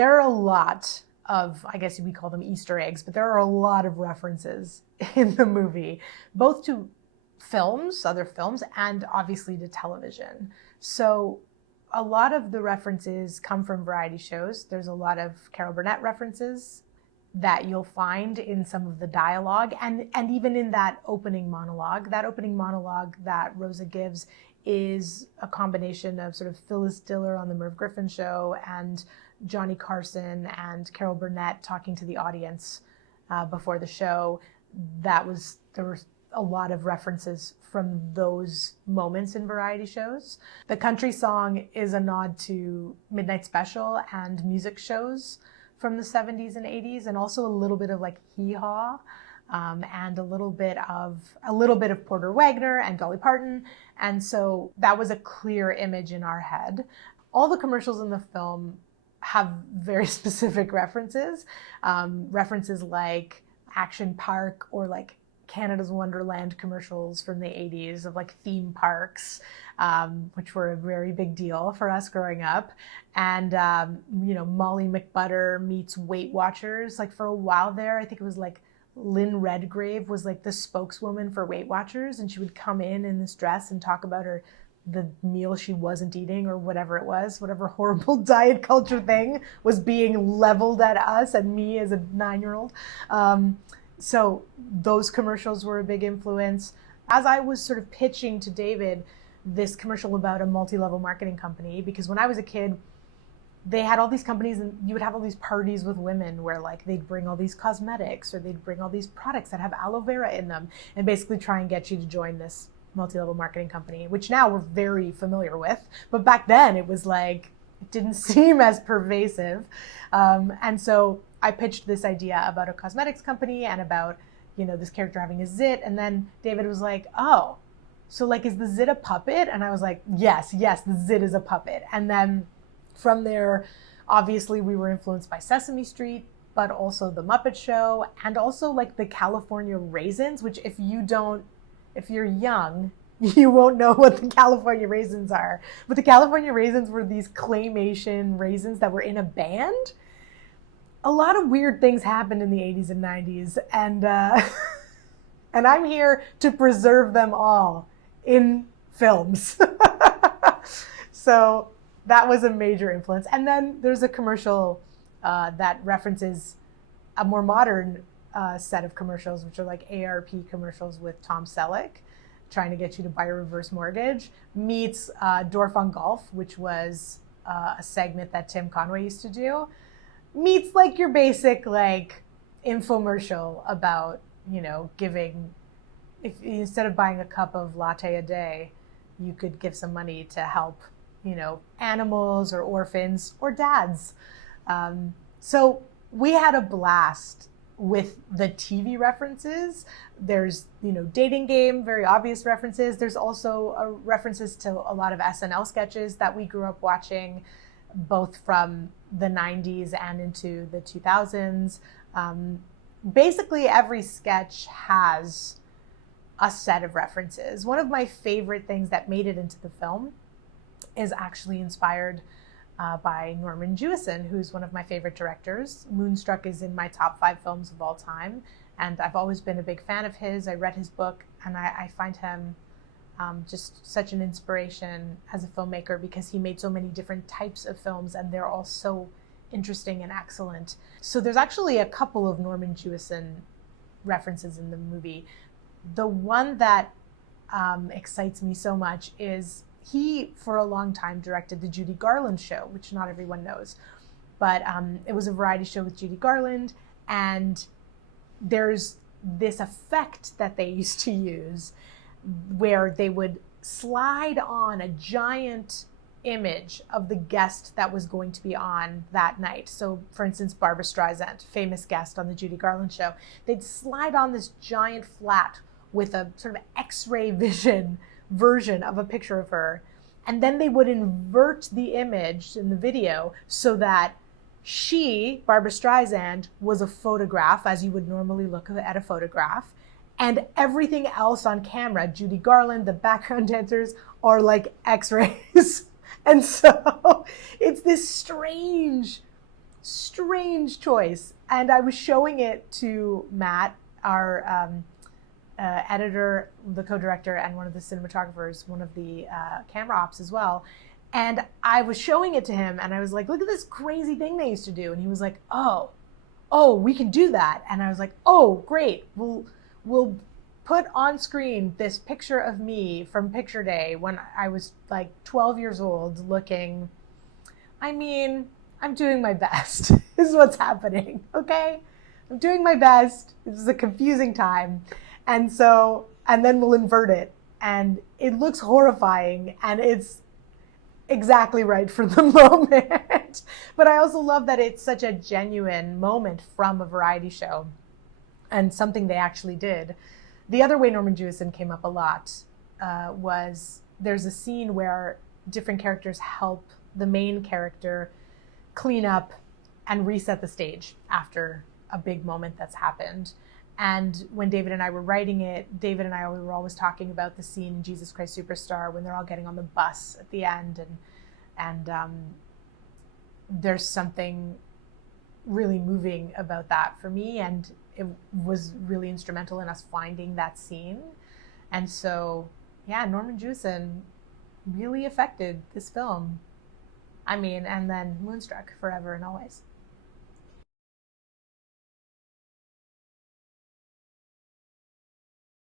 There are a lot of, I guess we call them Easter eggs, but there are a lot of references in the movie, both to films, other films, and obviously to television. So a lot of the references come from variety shows. There's a lot of Carol Burnett references that you'll find in some of the dialogue and even in that opening monologue. That opening monologue that Rosa gives is a combination of sort of Phyllis Diller on the Merv Griffin show and Johnny Carson and Carol Burnett talking to the audience before the show. There were a lot of references from those moments in variety shows. The country song is a nod to Midnight Special and music shows from the 70s and 80s, and also a little bit of like Hee Haw, and a little bit of Porter Wagoner and Dolly Parton. And so that was a clear image in our head. All the commercials in the film have very specific references, references like Action Park or like Canada's Wonderland commercials from the 80s of like theme parks, which were a very big deal for us growing up. And, Molly McButter meets Weight Watchers. Like for a while there, I think it was like Lynn Redgrave was like the spokeswoman for Weight Watchers, and she would come in this dress and talk about the meal she wasn't eating or whatever it was, whatever horrible diet culture thing was being leveled at us and me as a 9-year-old. So those commercials were a big influence. As I was sort of pitching to David this commercial about a multi-level marketing company, because when I was a kid, they had all these companies and you would have all these parties with women where like they'd bring all these cosmetics or they'd bring all these products that have aloe vera in them and basically try and get you to join this multi-level marketing company, which now we're very familiar with. But back then it was like, it didn't seem as pervasive. And so I pitched this idea about a cosmetics company and about, this character having a zit. And then David was like, oh, so like, is the zit a puppet? And I was like, yes, the zit is a puppet. And then from there, obviously we were influenced by Sesame Street, but also The Muppet Show, and also like the California Raisins, which if you're young, you won't know what the California Raisins are. But the California Raisins were these claymation raisins that were in a band. A lot of weird things happened in the 80s and 90s, and and I'm here to preserve them all in films. So that was a major influence. And then there's a commercial that references a more modern set of commercials, which are like ARP commercials with Tom Selleck trying to get you to buy a reverse mortgage, meets Dorf on Golf, which was a segment that Tim Conway used to do, meets like your basic like infomercial about, giving, if instead of buying a cup of latte a day, you could give some money to help, animals or orphans or dads. So we had a blast with the TV references. There's, dating game, very obvious references. There's also references to a lot of SNL sketches that we grew up watching, both from the 90s and into the 2000s. Basically, every sketch has a set of references. One of my favorite things that made it into the film is actually inspired by Norman Jewison, who's one of my favorite directors. Moonstruck is in my top 5 films of all time, and I've always been a big fan of his. I read his book, and I find him just such an inspiration as a filmmaker because he made so many different types of films, and they're all so interesting and excellent. So there's actually a couple of Norman Jewison references in the movie. The one that excites me so much is he, for a long time, directed the Judy Garland show, which not everyone knows. But it was a variety show with Judy Garland, and there's this effect that they used to use where they would slide on a giant image of the guest that was going to be on that night. So, for instance, Barbra Streisand, famous guest on the Judy Garland show. They'd slide on this giant flat with a sort of X-ray vision version of a picture of her, and then they would invert the image in the video so that she, Barbra Streisand, was a photograph as you would normally look at a photograph, and everything else on camera, Judy Garland, the background dancers, are like X-rays. And so it's this strange strange choice. And I was showing it to Matt, our editor, the co-director, and one of the cinematographers, one of the camera ops as well. And I was showing it to him, and I was like, look at this crazy thing they used to do. And he was like, oh, we can do that. And I was like, oh, great. We'll put on screen this picture of me from picture day when I was like 12 years old looking, I mean, I'm doing my best. This is what's happening, okay? I'm doing my best. This is a confusing time. And then we'll invert it. And it looks horrifying, and it's exactly right for the moment. But I also love that it's such a genuine moment from a variety show and something they actually did. The other way Norman Jewison came up a lot was there's a scene where different characters help the main character clean up and reset the stage after a big moment that's happened. And when David and I were writing it, David and I were always talking about the scene in Jesus Christ Superstar when they're all getting on the bus at the end, and there's something really moving about that for me, and it was really instrumental in us finding that scene. And so, yeah, Norman Jewison really affected this film. I mean, and then Moonstruck, forever and always.